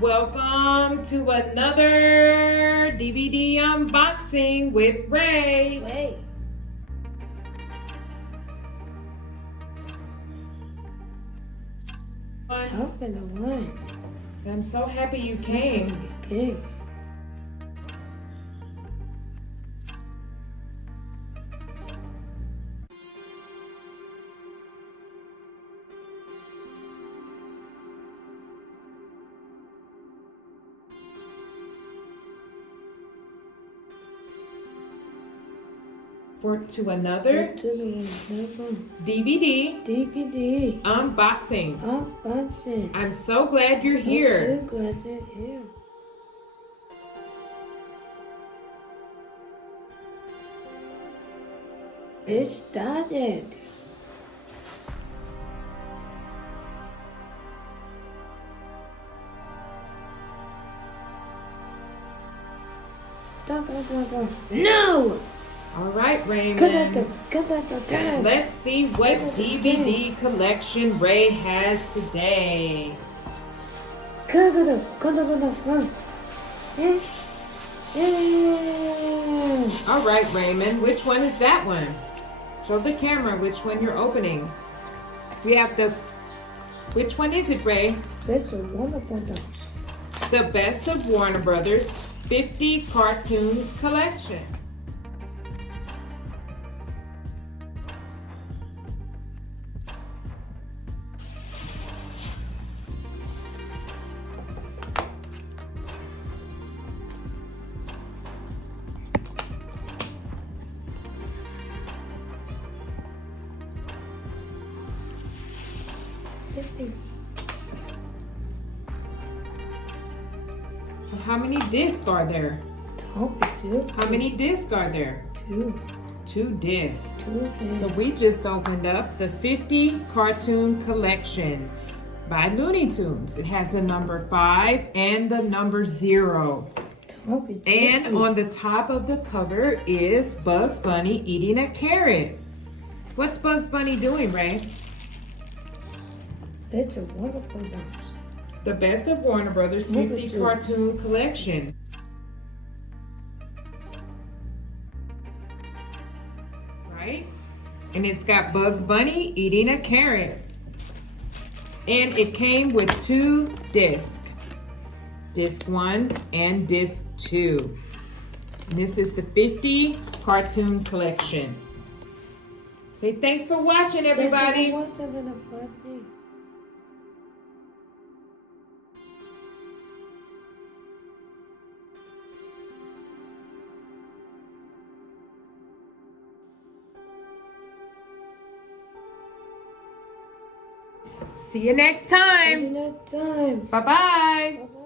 Welcome to another DVD unboxing with Ray. Wait. Open the one. I'm so happy you came. Okay. To another DVD unboxing. I'm so glad you're here. I'm so glad you're here. It started. No! All right, Raymond. Let's see what DVD collection Ray has today. All right, Raymond. Which one is that one? Show the camera which one you're opening. We have the... Which one is it, Ray? Best of Warner Brothers. The Best of Warner Brothers 50 Cartoon Collection. So how many discs are there? Two. How many discs are there? Two. 2 discs. 2 discs. So we just opened up the 50 Cartoon Collection by Looney Tunes. It has the number 5 and the number 0. And on the top of the cover is Bugs Bunny eating a carrot. What's Bugs Bunny doing, Ray? Best of Warner Brothers. The Best of Warner Brothers 50 Cartoon Collection. Right? And it's got Bugs Bunny eating a carrot. And it came with 2 discs. Disc 1 and disc 2. And this is the 50 Cartoon Collection. Say thanks for watching, everybody. See you next time. See you next time. Bye-bye. Bye-bye.